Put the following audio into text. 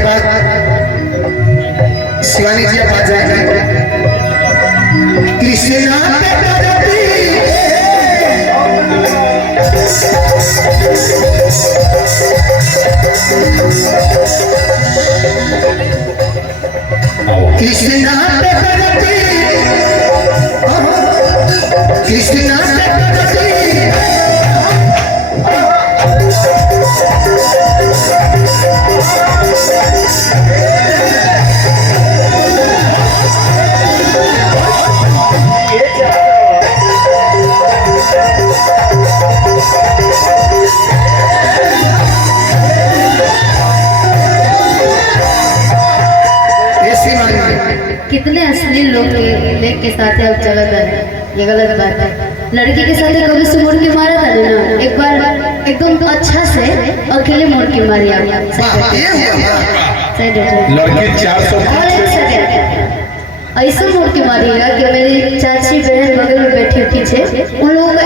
के बाद शिवानी जी आप आ जाएंगे। कृष्णा कृष्णा कृष्णा कितने असली लोग के साथ है अब चलत है, ये गलत बात है। लड़की के साथ कभी से मुड़ के मारा था ना, एक बार एकदम अच्छा से अकेले मुड़ के मारी आप। लड़की 400 ऐसा मुड़ के मारिएगा कि मेरी चाची बहन बगल में बैठी पीछे, उन लोगों को